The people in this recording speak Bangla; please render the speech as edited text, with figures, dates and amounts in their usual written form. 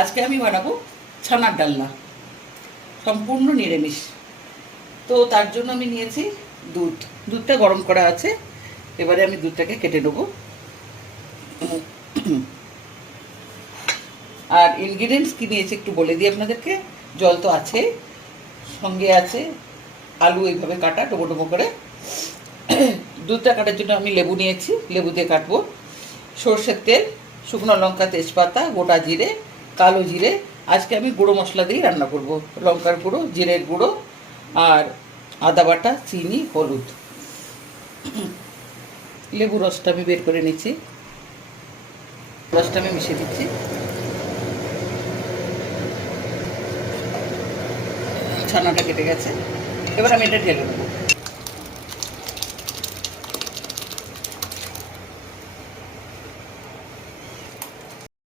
আজকে আমি বানাবো ছানার ডালনা, সম্পূর্ণ নিরামিষ। তো তার জন্য আমি নিয়েছি দুধটা গরম করা আছে। এবারে আমি দুধটাকে কেটে নেবো। আর ইনগ্রিডিয়েন্টস কী নিয়েছি একটু বলে দিই আপনাদেরকে। জল তো আছে, সঙ্গে আছে আলু এইভাবে কাটা ডোবো ডোবো করে। দুধটা কাটার জন্য আমি লেবু নিয়েছি, লেবু দিয়ে কাটবো। সর্ষের তেল, শুকনো লঙ্কা, তেজপাতা, গোটা জিরে, কালো জিরে। আজকে আমি গুঁড়ো মশলা দিয়ে রান্না করব। লঙ্কার গুঁড়ো, জিরের গুঁড়ো আর আদা বাটা, চিনি, হলুদ। লেবু রসটা আমি বের করে নিচ্ছি, রসটা আমি মিশিয়ে দিচ্ছি। ছানাটা কেটে গেছে, এবার আমি এটা ঢেলে নেব।